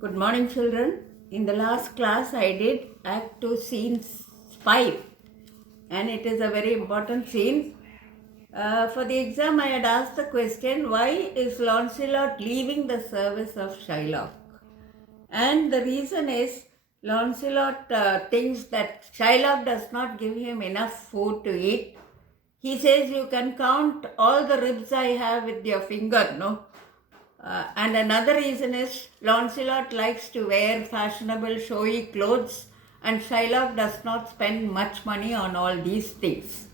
Good morning, children. In the last class, I did Act 2, Scene 5, and it is a very important scene. For the exam, I had asked the question, why is Lancelot leaving the service of Shylock? And the reason is, Lancelot thinks that Shylock does not give him enough food to eat. He says, you can count all the ribs I have with your finger, no? And another reason is Lancelot likes to wear fashionable, showy clothes, and Shylock does not spend much money on all these things.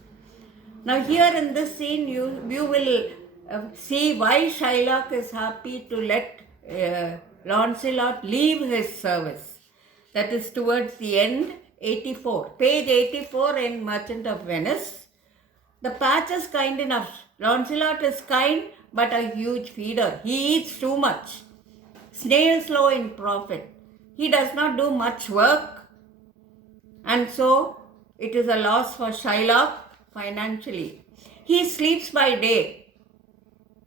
Now, here in this scene, you will see why Shylock is happy to let Lancelot leave his service. That is towards the end, 84. Page 84 in Merchant of Venice. The patch is kind enough. Lancelot is kind, but a huge feeder. He eats too much. Snail slow in profit. He does not do much work, and so it is a loss for Shylock financially. He sleeps by day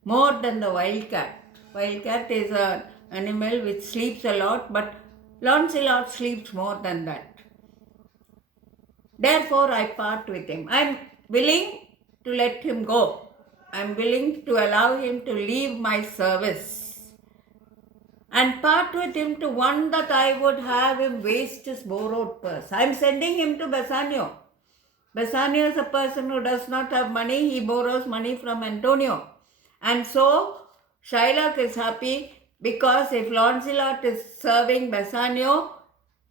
more than the wildcat. Wildcat is an animal which sleeps a lot, but Lancelot sleeps more than that. Therefore, I part with him. I am willing to let him go. I am willing to allow him to leave my service and part with him to one that I would have him waste his borrowed purse. I am sending him to Bassanio. Bassanio is a person who does not have money. He borrows money from Antonio. And so, Shylock is happy because if Lancelot is serving Bassanio,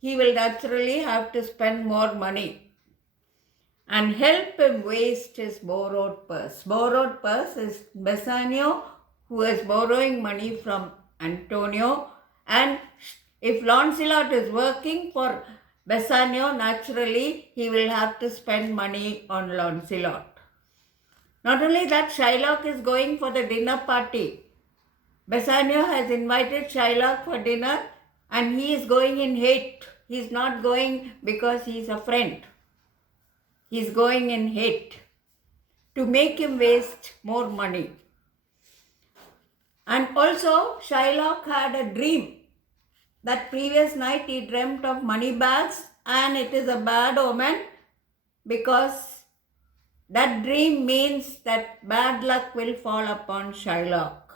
he will naturally have to spend more money and help him waste his borrowed purse. Borrowed purse is Bassanio, who is borrowing money from Antonio, and if Lancelot is working for Bassanio, naturally he will have to spend money on Lancelot. Not only that, Shylock is going for the dinner party. Bassanio has invited Shylock for dinner and he is going in hate. He is not going because he is a friend. He is going in hate to make him waste more money. And also, Shylock had a dream. That previous night he dreamt of money bags, and it is a bad omen because that dream means that bad luck will fall upon Shylock.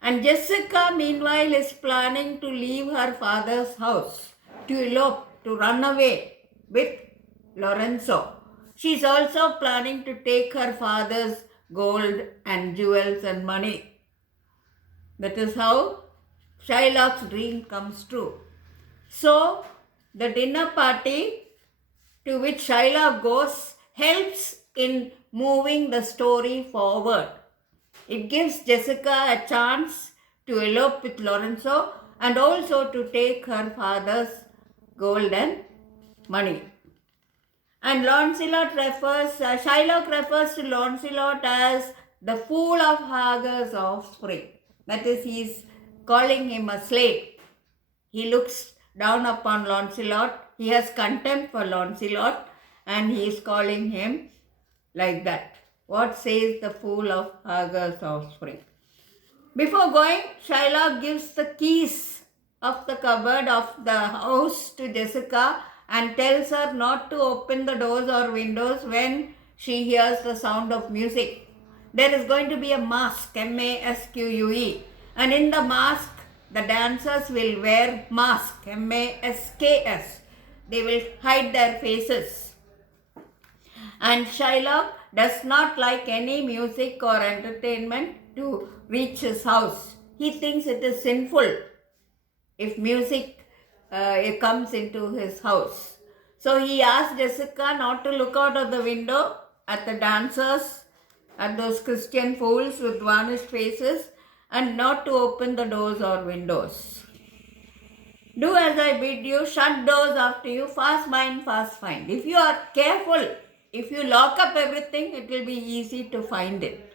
And Jessica, meanwhile, is planning to leave her father's house, to elope, to run away with Lorenzo. She is also planning to take her father's gold and jewels and money. That is how Shylock's dream comes true. So, the dinner party to which Shylock goes helps in moving the story forward. It gives Jessica a chance to elope with Lorenzo and also to take her father's gold and money. And Shylock refers to Lancelot as the fool of Hagar's offspring. That is, he is calling him a slave. He looks down upon Lancelot. He has contempt for Lancelot and he is calling him like that. What says the fool of Hagar's offspring? Before going, Shylock gives the keys of the cupboard of the house to Jessica and tells her not to open the doors or windows when she hears the sound of music. There is going to be a masque, M-A-S-Q-U-E, and in the masque, the dancers will wear mask, M-A-S-K-S. They will hide their faces. And Shylock does not like any music or entertainment to reach his house. He thinks it is sinful if music it comes into his house. So he asked Jessica not to look out of the window at the dancers, at those Christian fools with varnished faces, and not to open the doors or windows. Do as I bid you, shut doors after you, fast bind, fast find. If you are careful, if you lock up everything, it will be easy to find it.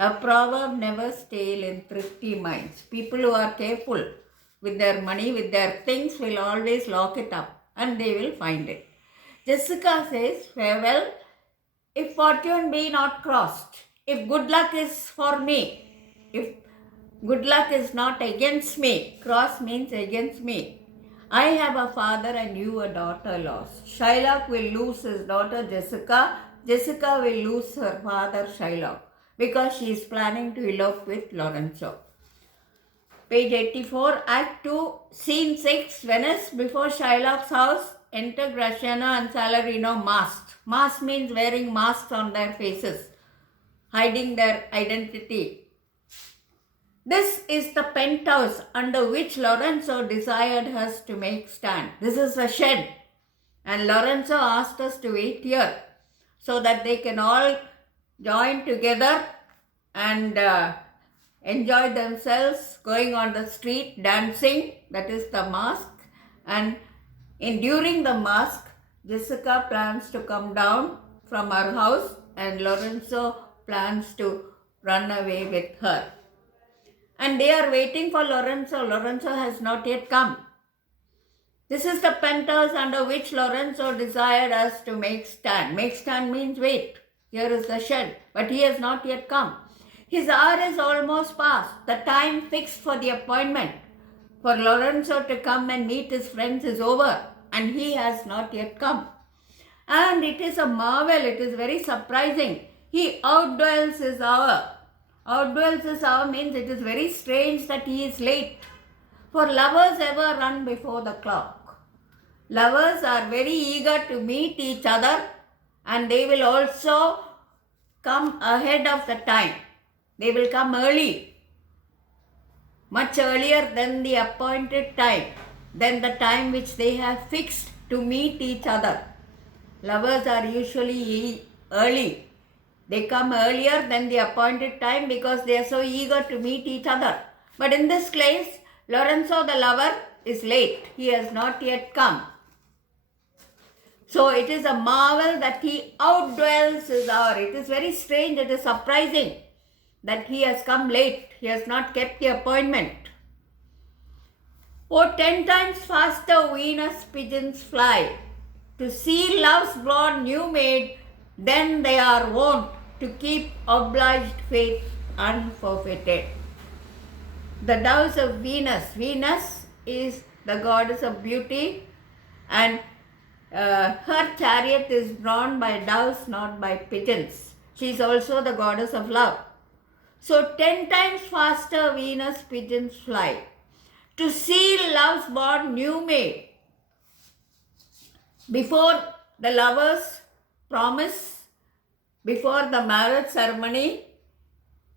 A proverb never stale in thrifty minds. People who are careful with their money, with their things, will always lock it up and they will find it. Jessica says, farewell, if fortune be not crossed, if good luck is for me, if Good luck is not against me. Cross means against me. I have a father and you a daughter-in-law. Shylock will lose his daughter Jessica. Jessica will lose her father Shylock because she is planning to elope with Lorenzo. Page 84, Act 2, Scene 6, Venice. Before Shylock's house, enter Graciano and Salarino masked. Mask means wearing masks on their faces, hiding their identity. This is the penthouse under which Lorenzo desired us to make stand. This is the shed. And Lorenzo asked us to wait here so that they can all join together and enjoy themselves going on the street, dancing. That is the mask. And during the mask, Jessica plans to come down from her house and Lorenzo plans to run away with her. And they are waiting for Lorenzo. Lorenzo has not yet come. This is the penthouse under which Lorenzo desired us to make stand. Make stand means wait. Here is the shed, but he has not yet come. His hour is almost past. The time fixed for the appointment for Lorenzo to come and meet his friends is over, and he has not yet come. And it is a marvel, it is very surprising. He outdwells his hour. Outdwells his hour means it is very strange that he is late. For lovers ever run before the clock. Lovers are very eager to meet each other and they will also come ahead of the time. They will come early, much earlier than the appointed time, than the time which they have fixed to meet each other. Lovers are usually early. They come earlier than the appointed time because they are so eager to meet each other. But in this case, Lorenzo the lover is late. He has not yet come. So it is a marvel that he outdwells his hour. It is very strange, it is surprising that he has come late. He has not kept the appointment. Oh, 10 times faster Venus pigeons fly to see love's born new made, then they are wont to keep obliged faith unforfeited. The doves of Venus. Venus is the goddess of beauty and her chariot is drawn by doves, not by pigeons. She is also the goddess of love. So 10 times faster Venus pigeons fly to see love's born new made. Before the lovers promise, before the marriage ceremony,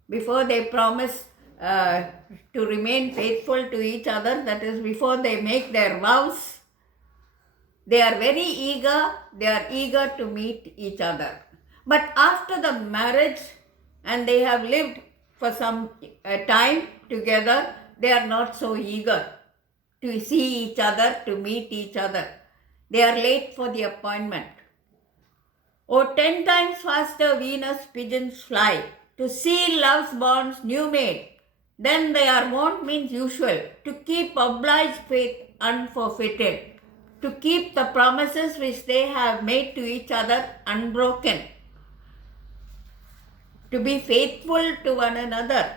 before they promise to remain faithful to each other, that is before they make their vows, they are very eager, they are eager to meet each other. But after the marriage and they have lived for some time together, they are not so eager to see each other, to meet each other. They are late for the appointment. Oh, 10 times faster Venus pigeons fly to see love's bonds new made. Then they are wont means usual to keep obliged faith unforfeited, to keep the promises which they have made to each other unbroken, to be faithful to one another,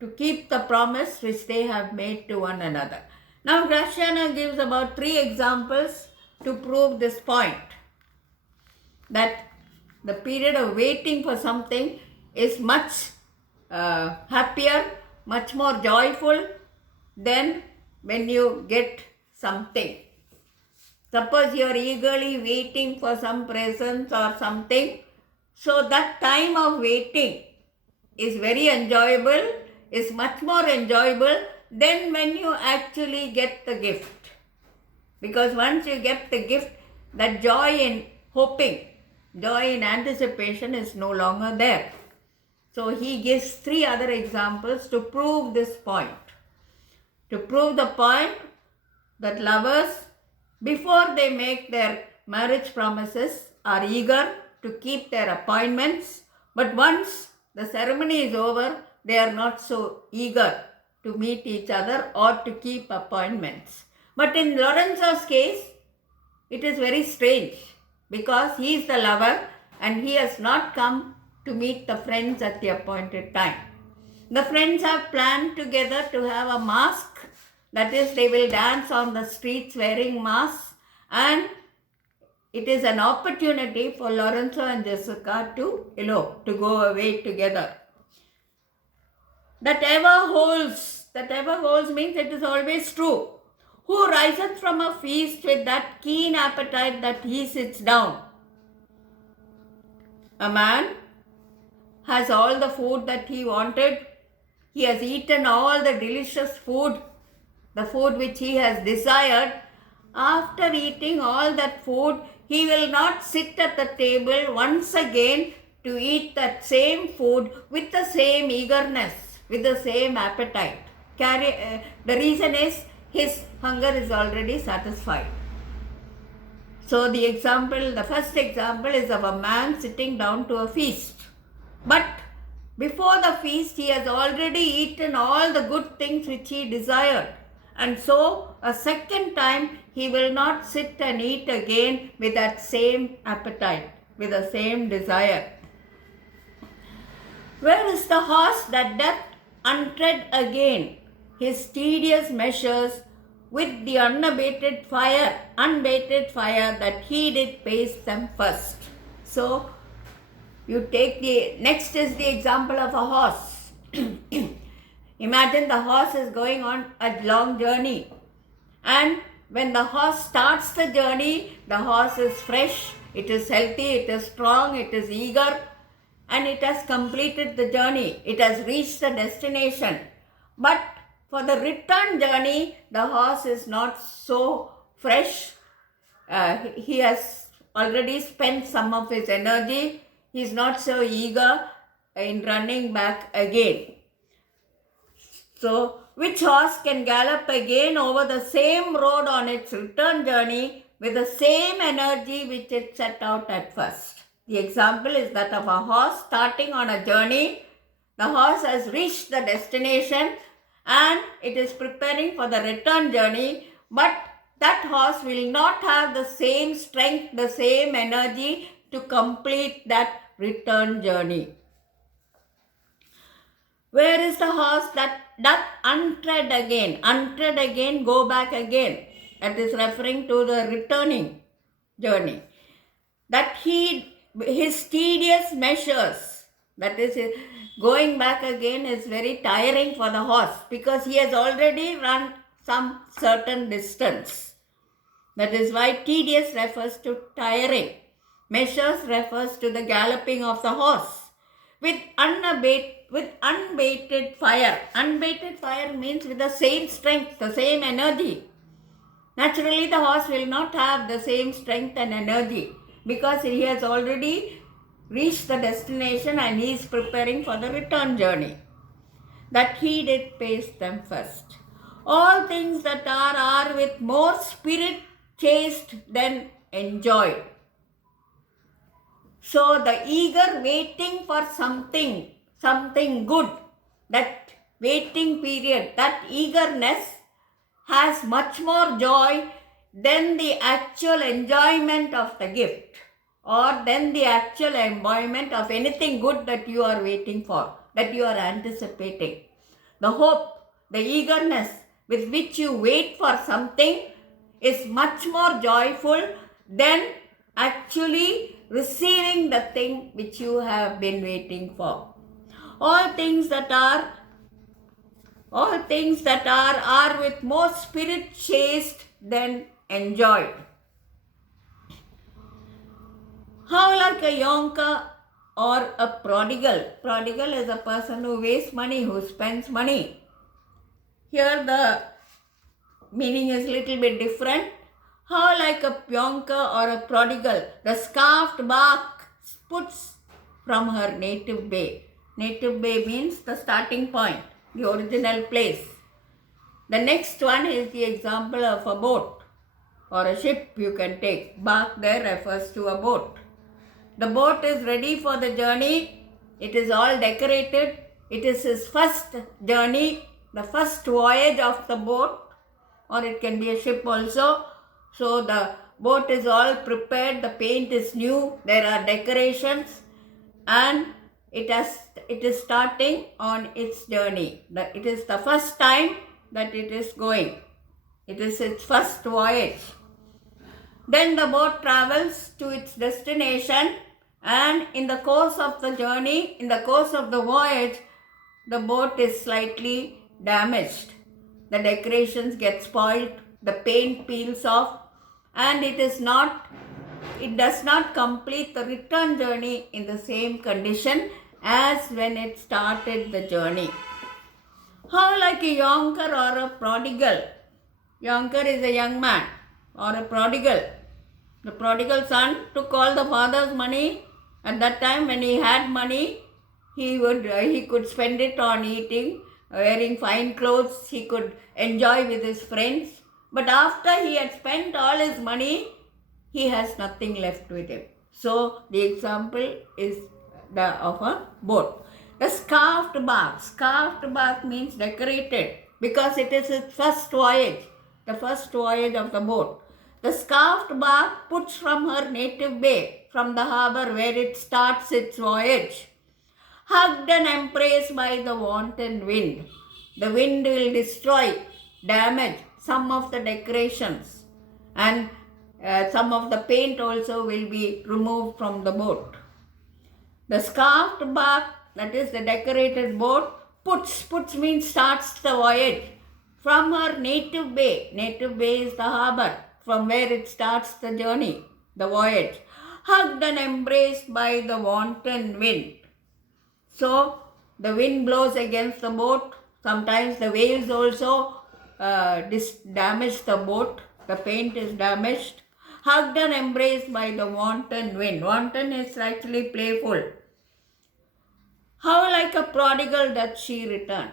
to keep the promise which they have made to one another. Now Graciano gives about 3 examples to prove this point, that the period of waiting for something is much happier, much more joyful than when you get something. Suppose you are eagerly waiting for some presents or something, so that time of waiting is very enjoyable, is much more enjoyable than when you actually get the gift. Because once you get the gift, that joy in hoping, joy in anticipation is no longer there. So he gives 3 other examples to prove this point. To prove the point that lovers, before they make their marriage promises, are eager to keep their appointments. But once the ceremony is over, they are not so eager to meet each other or to keep appointments. But in Lorenzo's case, it is very strange because he is the lover and he has not come to meet the friends at the appointed time. The friends have planned together to have a mask. That is, they will dance on the streets wearing masks, and it is an opportunity for Lorenzo and Jessica to elope, to go away together. That ever holds means it is always true. Who riseth from a feast with that keen appetite that he sits down? A man has all the food that he wanted. He has eaten all the delicious food, the food which he has desired. After eating all that food, he will not sit at the table once again to eat that same food with the same eagerness, with the same appetite. The reason is his hunger is already satisfied. So the first example is of a man sitting down to a feast. But before the feast, he has already eaten all the good things which he desired. And so, a second time, he will not sit and eat again with that same appetite, with the same desire. Where is the horse that doth untread again his tedious measures with the unbaited fire that he did pace them first? So, next is the example of a horse. Imagine the horse is going on a long journey, and when the horse starts the journey, the horse is fresh, it is healthy, it is strong, it is eager, and it has completed the journey. It has reached the destination. But for the return journey, the horse is not so fresh. He has already spent some of his energy. He is not so eager in running back again. So, which horse can gallop again over the same road on its return journey with the same energy which it set out at first? The example is that of a horse starting on a journey. The horse has reached the destination and it is preparing for the return journey, but that horse will not have the same strength, the same energy to complete that return journey. Where is the horse that doth untread again? Untread again, go back again. That is referring to the returning journey. That his tedious measures, that is going back again, is very tiring for the horse because he has already run some certain distance. That is why tedious refers to tiring. Measures refers to the galloping of the horse. With unbaited fire. Unbaited fire means with the same strength, the same energy. Naturally, the horse will not have the same strength and energy because he has already reached the destination and he is preparing for the return journey. That he did pace them first. All things that are with more spirit chased than enjoyed. So the eager waiting for something good, that waiting period, that eagerness has much more joy than the actual enjoyment of the gift or than the actual enjoyment of anything good that you are waiting for, that you are anticipating. The hope, the eagerness with which you wait for something is much more joyful than actually receiving the thing which you have been waiting for. All things that are with more spirit chased than enjoyed. How like a yonker or a prodigal. Prodigal is a person who wastes money, who spends money. Here the meaning is a little bit different. How like a pionka or a prodigal, the scarfed bark puts from her native bay. Native bay means the starting point, the original place. The next one is the example of a boat or a ship you can take. Bark there refers to a boat. The boat is ready for the journey. It is all decorated. It is his first journey, the first voyage of the boat, or it can be a ship also. So the boat is all prepared, the paint is new, there are decorations, and it is starting on its journey. It is the first time that it is going. It is its first voyage. Then the boat travels to its destination, and in the course of the journey, in the course of the voyage, the boat is slightly damaged. The decorations get spoiled, the paint peels off, and it does not complete the return journey in the same condition as when it started the journey. How like a yonker or a prodigal? Yonker is a young man or a prodigal. The prodigal son took all the father's money. At that time when he had money, he could spend it on eating, wearing fine clothes, he could enjoy with his friends. But after he had spent all his money, he has nothing left with him. So the example is of a boat. The scarfed bark. Scarfed bark means decorated because it is its first voyage, the first voyage of the boat. The scarfed bark puts from her native bay, from the harbour where it starts its voyage, hugged and embraced by the wanton wind. The wind will destroy, damage some of the decorations, and some of the paint also will be removed from the boat. The scarfed bark, that is the decorated boat, puts means starts the voyage from her native bay. Native bay is the harbour from where it starts the journey, the voyage, hugged and embraced by the wanton wind. So the wind blows against the boat. Sometimes the waves also damage the boat. The paint is damaged. Hugged and embraced by the wanton wind. Wanton is actually playful. How like a prodigal doth she return?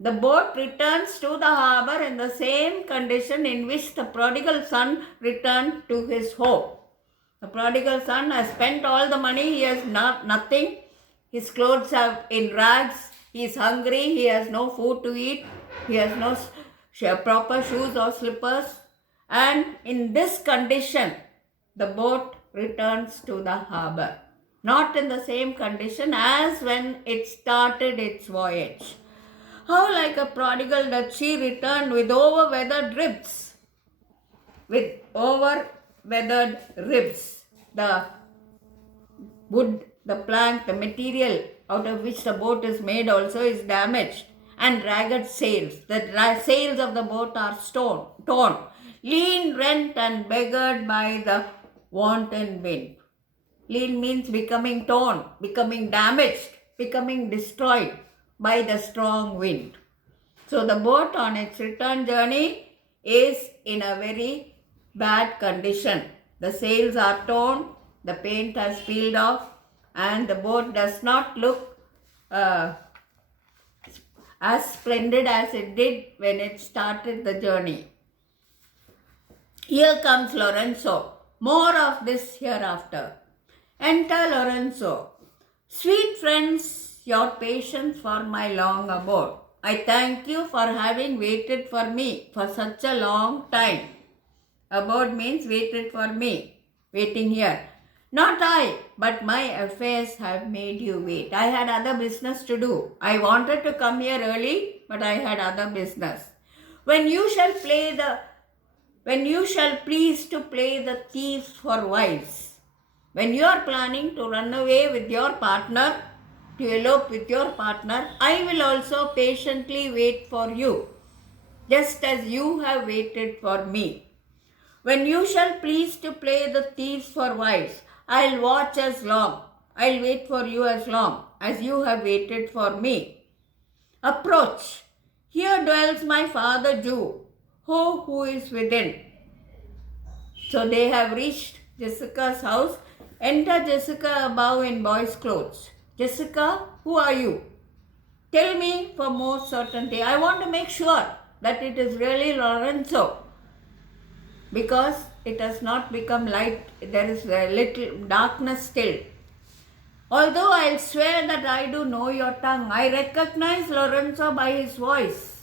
The boat returns to the harbour in the same condition in which the prodigal son returned to his home. The prodigal son has spent all the money, he has nothing. His clothes are in rags, he is hungry, he has no food to eat, he has no proper shoes or slippers. And in this condition, the boat returns to the harbour. Not in the same condition as when it started its voyage. How like a prodigal doth she return with over-weathered ribs. With over-weathered ribs. The wood, the plank, the material out of which the boat is made also is damaged. And ragged sails. The sails of the boat are torn. Lean, rent and beggared by the wanton wind. Lean means becoming torn, becoming damaged, becoming destroyed by the strong wind. So the boat on its return journey is in a very bad condition. The sails are torn, the paint has peeled off, and the boat does not look as splendid as it did when it started the journey. Here comes Lorenzo. More of this hereafter. Enter Lorenzo. Sweet friends, your patience for my long abode. I thank you for having waited for me for such a long time. Abode means waited for me, waiting here. Not I, but my affairs have made you wait. I had other business to do. I wanted to come here early, but I had other business. When you shall please to play the thieves for wives, when you are planning to run away with your partner, to elope with your partner, I will also patiently wait for you, just as you have waited for me. When you shall please to play the thieves for wives, I'll watch as long, I'll wait for you as long as you have waited for me. Approach. Here dwells my father Jew, who is within. So they have reached Jessica's house. Enter Jessica above in boy's clothes. Jessica, who are you? Tell me for more certainty. I want to make sure that it is really Lorenzo, because it has not become light. There is a little darkness still. Although I'll swear that I do know your tongue, I recognize Lorenzo by his voice.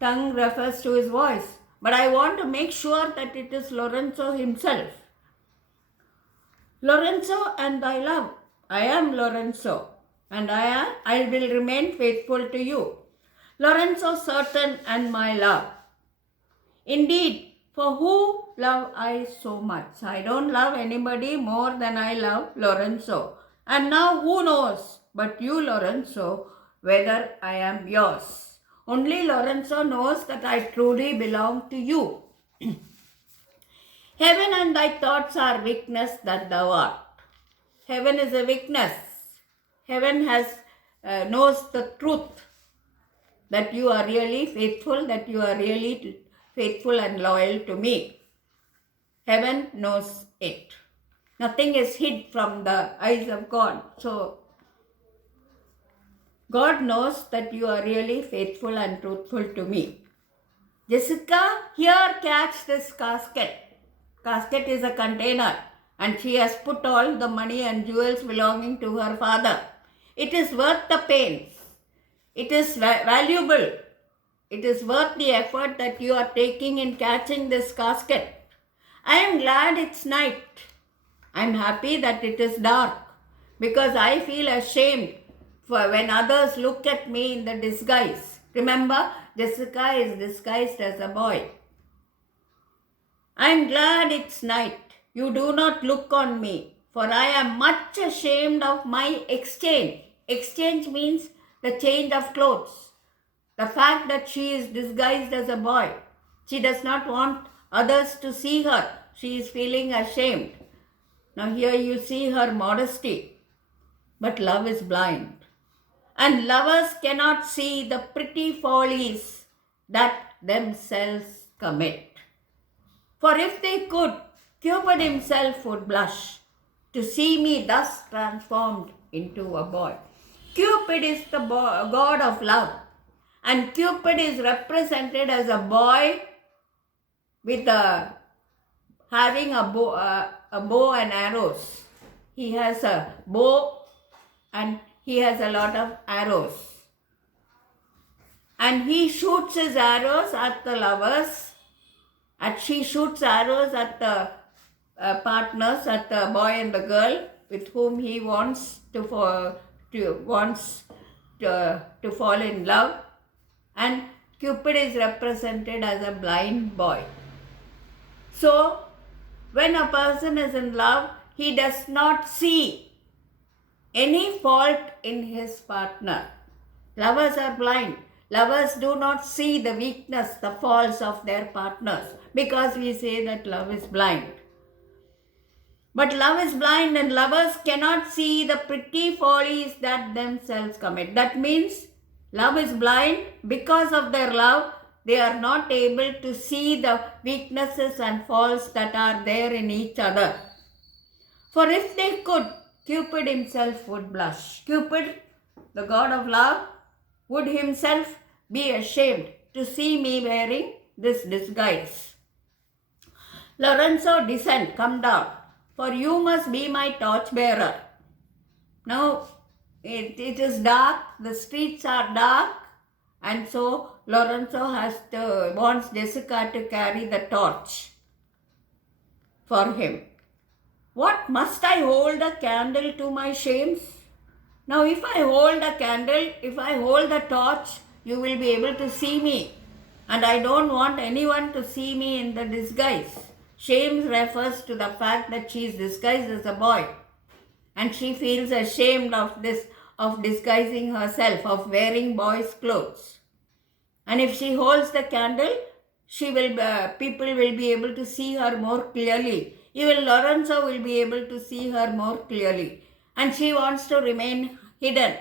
Tongue refers to his voice. But I want to make sure that it is Lorenzo himself. Lorenzo and thy love. I am Lorenzo. and I will remain faithful to you. Lorenzo, certain and my love. Indeed, for who love I so much? I don't love anybody more than I love Lorenzo. And now who knows but you, Lorenzo, whether I am yours? Only Lorenzo knows that I truly belong to you. Heaven and thy thoughts are weakness that thou art. Heaven is a weakness. Heaven knows the truth that you are really faithful, that you are really faithful and loyal to me. Heaven knows it. Nothing is hid from the eyes of God. So, God knows that you are really faithful and truthful to me. Jessica, here catch this casket. Casket is a container and she has put all the money and jewels belonging to her father. It is worth the pains. It is valuable. It is worth the effort that you are taking in catching this casket. I am glad it's night. I am happy that it is dark because I feel ashamed for when others look at me in the disguise. Remember, Jessica is disguised as a boy. I am glad it's night. You do not look on me, for I am much ashamed of my exchange. Exchange means the change of clothes. The fact that she is disguised as a boy. She does not want others to see her. She is feeling ashamed. Now here you see her modesty. But love is blind. And lovers cannot see the pretty follies that themselves commit. For if they could, Cupid himself would blush to see me thus transformed into a boy. Cupid is the god of love. And Cupid is represented as a boy with having a bow and arrows. He has a bow and he has a lot of arrows. And he shoots his arrows at the lovers. And she shoots arrows at the partners, at the boy and the girl with whom he wants to fall in love. And Cupid is represented as a blind boy. So, when a person is in love, he does not see any fault in his partner. Lovers are blind. Lovers do not see the weakness, the faults of their partners, because we say that love is blind. But love is blind and lovers cannot see the pretty follies that themselves commit. That means love is blind. Because of their love, they are not able to see the weaknesses and faults that are there in each other. For if they could, Cupid himself would blush. Cupid, the god of love, would himself be ashamed to see me wearing this disguise. Lorenzo, descend, come down, for you must be my torchbearer. Now, it is dark, the streets are dark, and so Lorenzo wants Jessica to carry the torch for him. What, must I hold a candle to my shames? Now, if I hold a candle, if I hold the torch, you will be able to see me. And I don't want anyone to see me in the disguise. Shame refers to the fact that she is disguised as a boy. And she feels ashamed of disguising herself, of wearing boys' clothes. And if she holds the candle, people will be able to see her more clearly. Even Lorenzo will be able to see her more clearly. And she wants to remain hidden.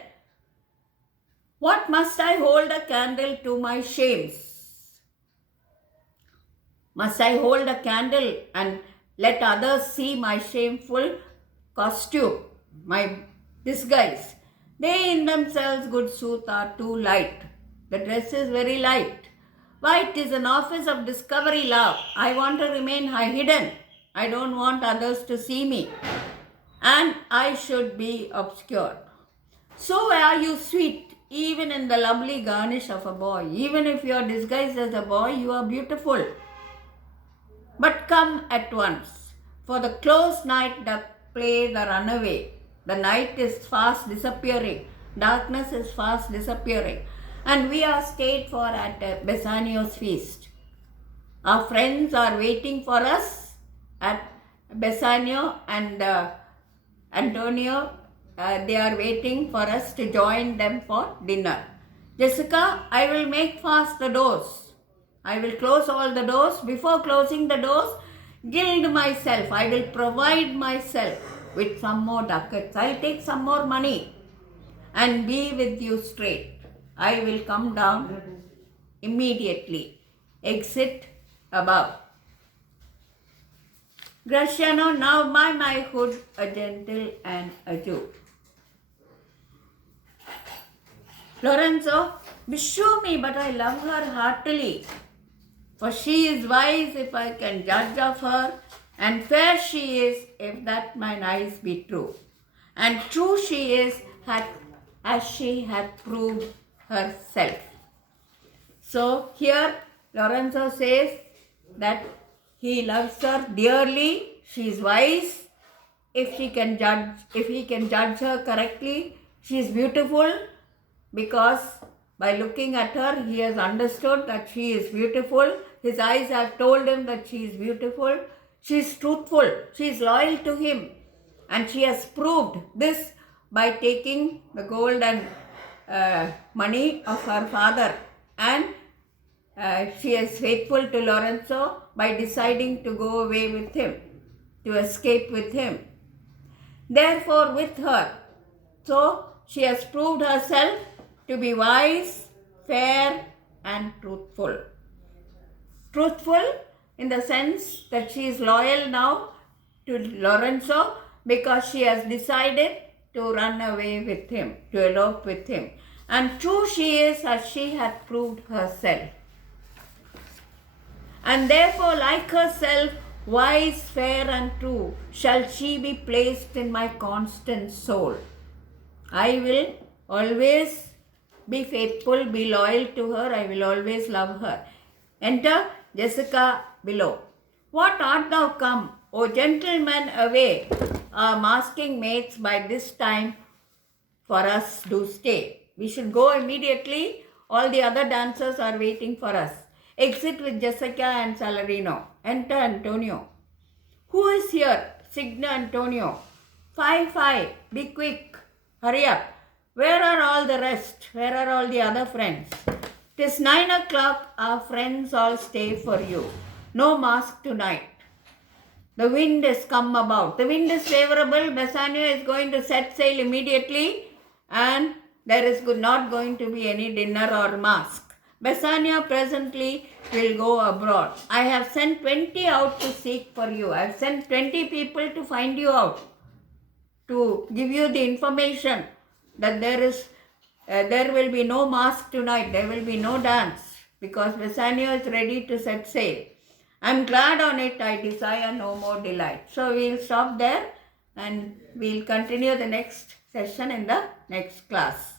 What, must I hold a candle to my shames? Must I hold a candle and let others see my shameful costume, my disguise? They in themselves, good sooth, are too light. The dress is very light. Why, it is an office of discovery, love. I want to remain hidden. I don't want others to see me. And I should be obscure. So are you sweet, even in the lovely garnish of a boy. Even if you are disguised as a boy, you are beautiful. But come at once, for the close night doth play the runaway. The night is fast disappearing. Darkness is fast disappearing. And we are stayed for at Bassanio's feast. Our friends are waiting for us at Bassanio and Antonio. They are waiting for us to join them for dinner. Jessica, I will make fast the doors. I will close all the doors. Before closing the doors, gild myself. I will provide myself with some more ducats. I'll take some more money and be with you straight. I will come down immediately. Exit above. Graciano, now by my hood, a gentle and a Jew. Lorenzo, beshrew me, but I love her heartily. For she is wise if I can judge of her, and fair she is if that mine eyes be true. And true she is as she hath proved herself. So here Lorenzo says that he loves her dearly, she is wise, if he can judge her correctly, she is beautiful, because by looking at her he has understood that she is beautiful. His eyes have told him that she is beautiful. She is truthful, she is loyal to him, and she has proved this by taking the gold and money of her father, and she is faithful to Lorenzo by deciding to go away with him, to escape with him. Therefore, with her, so she has proved herself to be wise, fair, and truthful. Truthful in the sense that she is loyal now to Lorenzo because she has decided to run away with him, to elope with him. And true she is as she hath proved herself. And therefore, like herself, wise, fair, and true, shall she be placed in my constant soul. I will always be faithful, be loyal to her, I will always love her. Enter Jessica below. What art thou come, O gentleman, away? Our masking mates by this time for us do stay. We should go immediately. All the other dancers are waiting for us. Exit with Jessica and Salarino. Enter Antonio. Who is here? Signa Antonio. 5, be quick. Hurry up. Where are all the rest? Where are all the other friends? 'Tis 9 o'clock. Our friends all stay for you. No mask tonight. The wind has come about. The wind is favorable. Bassanio is going to set sail immediately, and there is not going to be any dinner or mask. Bassanio presently will go abroad. I have sent 20 out to seek for you. I have sent 20 people to find you out, to give you the information that there will be no mask tonight, there will be no dance, because Bassanio is ready to set sail. I am glad on it, I desire no more delight. So we will stop there and we will continue the next session in the next class.